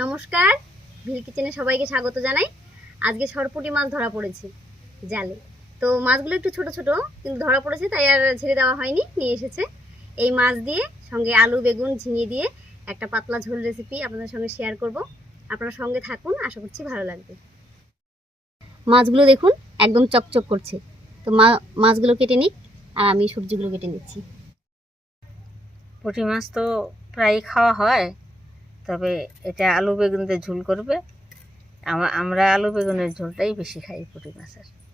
নমস্কার, ভিল কিচেনে সবাইকে স্বাগত জানাই। আজকে সরপুটি মাছ ধরা পড়েছে, জালে। তো মাছগুলো একটু ছোট ছোট, কিন্তু ধরা পড়েছে, তাই আর ছেড়ে দেওয়া হয়নি, নিয়ে এসেছে। এই মাছ দিয়ে সঙ্গে আলু, বেগুন, ঝিঙে দিয়ে একটা পাতলা ঝোল রেসিপি আপনাদের সঙ্গে শেয়ার করব। আপনারা সঙ্গে থাকুন, আশা করছি ভালো লাগবে। মাছগুলো দেখুন, একদম চকচক করছে। তো মাছগুলো কেটে নিক, আর আমি সবজিগুলো কেটে নিচ্ছি। পুঁটি মাছ তো প্রায় খাওয়া হয়, তবে এটা আলু বেগুন দিয়ে ঝোল করবে। আমা- আমরা আলু বেগুনের ঝোলটাই বেশি খাই পুঁটি মাছের।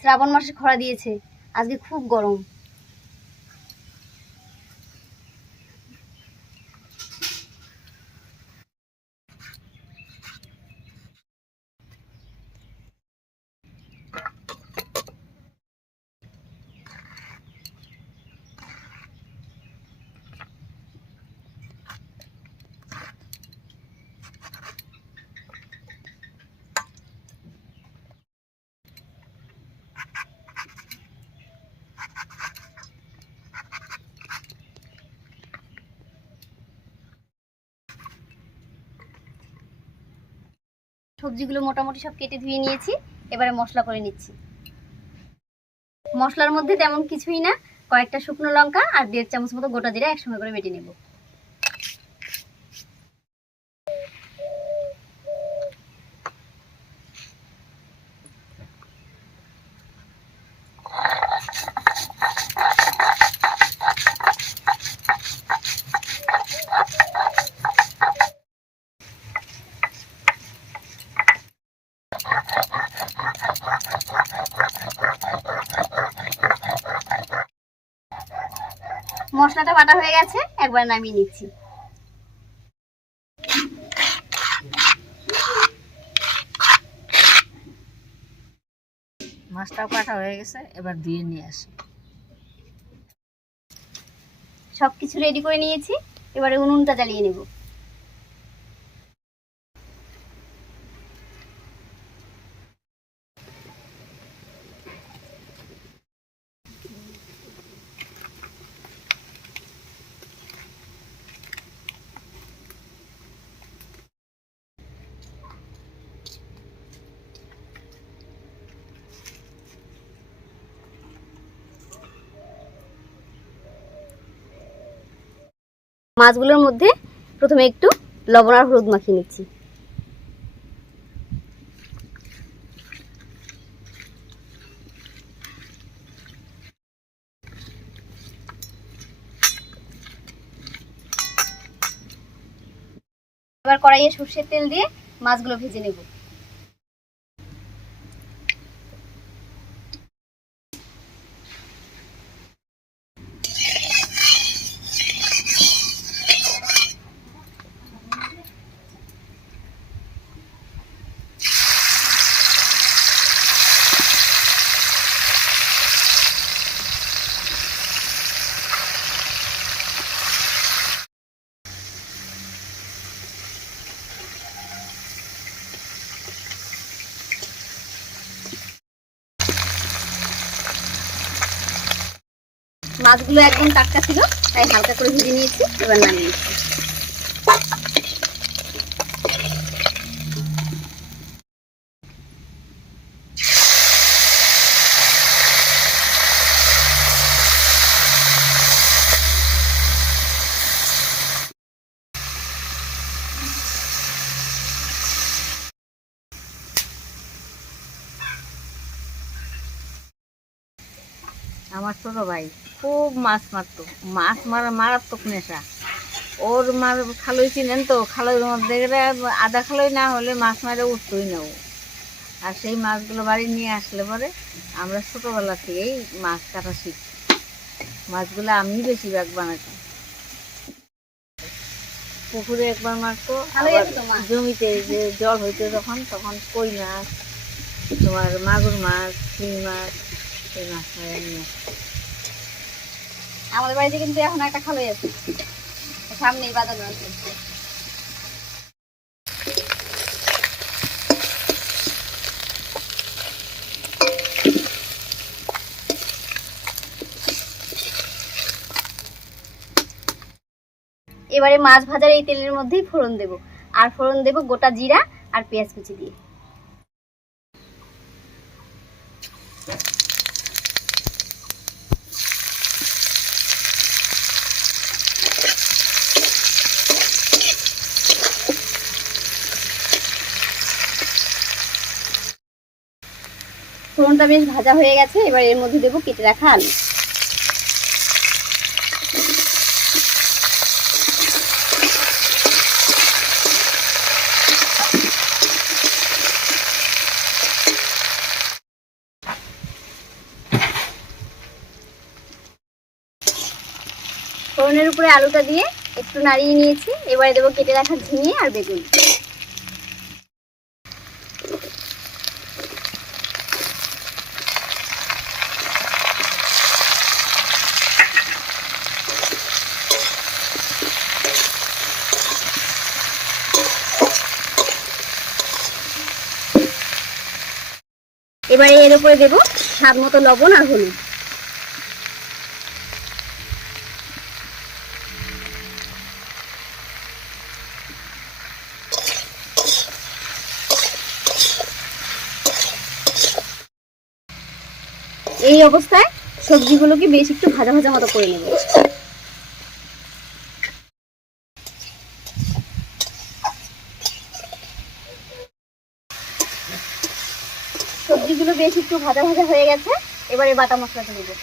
শ্রাবণ মাসে খরা দিয়েছে। আজকে খুব গরম। সবজিগুলো মোটামুটি সব কেটে ধুয়ে নিয়েছি, এবারে মশলা করে নিচ্ছি। মশলার মধ্যে তেমন কিছুই না, কয়েকটা শুকনো লঙ্কা আর দেড় চামচ মতো গোটা জিরা একসঙ্গে করে মেটে নেব। মশলাটা বাটা হয়ে গেছে একবার নামিয়ে নিচ্ছি। মাছটাও কাটা হয়ে গেছে এবার ধুয়ে নিয়ে আসি। সব কিছু রেডি করে নিয়েছি এবারে উনুনটা জ্বালিয়ে নেব। মাছগুলোর মধ্যে প্রথমে একটু লবণ আর হলুদ মাখিয়ে নিচ্ছি। এবার কড়াইয়ে সর্ষের তেল দিয়ে মাছগুলো ভেজে নেব। মাছগুলো একদম টাটকা ছিল, তাই হালকা করে ভেজে নিয়েছি, এবার নামিয়ে নিচ্ছি। আমার ছোট ভাই। খুব মাছ মারতো। মাছ মারা মারাত্মক নেশা। ওর মার খালই চিনেন তো খালইয়ের মধ্যে গেলে আধা খালই না হলে মাছ মারে উঠতোই না ও। আর সেই মাছগুলো বাড়ি নিয়ে আসলে পরে আমরা ছোটোবেলা থেকেই মাছ কাটা শিখি। মাছগুলো আমি বেশিরভাগ বানাতাম। পুকুরে একবার মারতো। জমিতে যে জল হইতো তখন তখন কই মাছ তোমার মাগুর মাছ শিং মাছ এই মাছ মারে নিয়ে আসতো। আমাদের বাড়িতে কিন্তু এখন একটা খালই আছে। সামনেই বাজানো আছে এবারে মাছ ভাজার এই তেলের মধ্যেই ফোড়ন দেব। আর ফোড়ন দেব গোটা জিরা আর পেঁয়াজ কুচি দিয়ে। ফোড়নটা বেশ ভাজা হয়ে গেছে, এবার এর মধ্যে দেবো কেটে রাখা আলু। ফোড়নের উপরে আলুটা দিয়ে একটু নাড়িয়ে নিয়েছি, এবারে দেবো কেটে রাখা ঝিঙে আর বেগুন। এবারে এর উপরে দেবো স্বাদ মতো লবণ আর হলুদ। এই অবস্থায় সবজিগুলোকে বেশ একটু ভাজা ভাজা মতো করে নেব সবজিগুলো বেশ একটু ভাজা ভাজা হয়ে গেছে। এবারে বাটা মশলাটা দেবো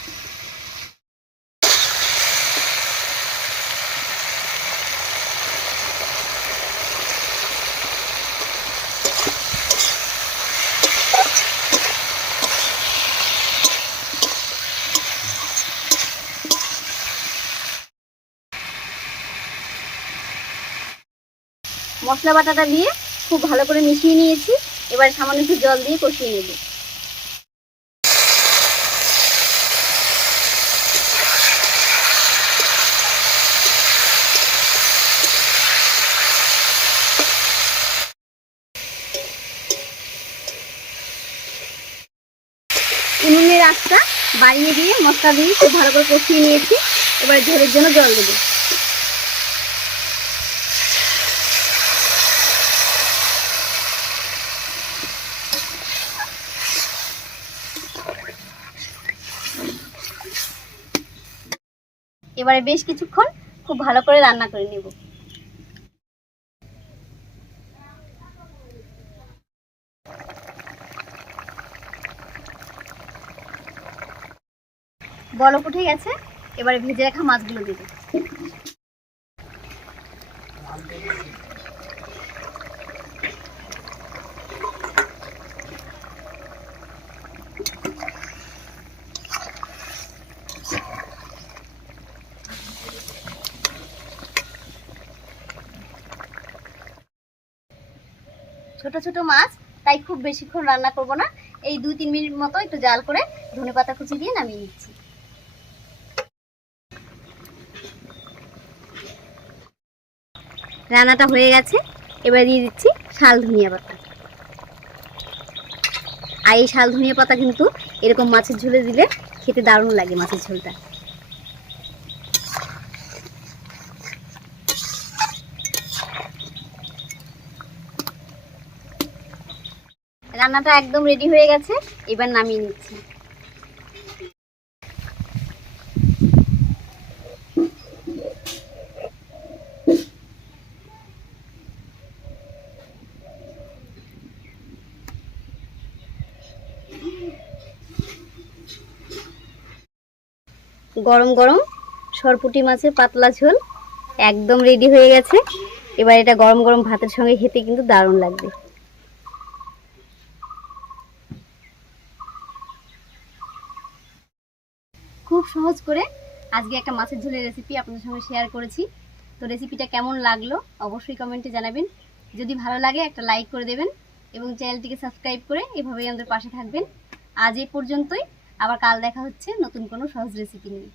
মশলা বাটাটা দিয়ে খুব ভালো করে মিশিয়ে নিয়েছি। এবার সামান্য একটু জল দিয়ে কষিয়ে নেব। বাড়িয়ে দিয়ে মশলা দিয়ে খুব ভালো করে কষিয়ে নিয়েছি। এবার ঝোলের জন্য জল দেবো। এবারে বেশ কিছুক্ষণ খুব ভালো করে রান্না করে নেব। বরফ উঠে গেছে, এবারে ভেজে রাখা মাছগুলো দেবো। ছোট ছোট মাছ, তাই খুব বেশিক্ষণ রান্না করব না। এই দুই তিন মিনিট মতো একটু জাল করে ধনে পাতা কুচি দিয়ে নামিয়ে নিচ্ছি। রান্নাটা হয়ে গেছে। এবার দিয়ে দিচ্ছি শাল ধনিয়া পাতা। আর এই শাল ধনিয়া পাতা কিন্তু এরকম মাছের ঝোলে দিলে খেতে দারুণ লাগে মাছের ঝোলটা। রান্নাটা একদম রেডি হয়ে গেছে, এবার নামিয়ে নিচ্ছি। গরম গরম, সরপুটি মাছের পাতলা ঝোল, একদম রেডি হয়ে গেছে। এবার এটা গরম গরম ভাতের সঙ্গে খেতে কিন্তু দারুণ লাগবে। খুব সহজ করে আজকে একটা মাছের ঝোলের রেসিপি আপনাদের সঙ্গে শেয়ার করেছি। তো রেসিপিটা কেমন লাগল অবশ্যই কমেন্টে জানাবেন। যদি ভালো লাগে একটা লাইক করে দেবেন এবং চ্যানেলটিকে সাবস্ক্রাইব করে এভাবেই আমাদের পাশে থাকবেন। আজ এই পর্যন্তই। আবার কাল দেখা হচ্ছে নতুন কোনো সহজ রেসিপি নিয়ে।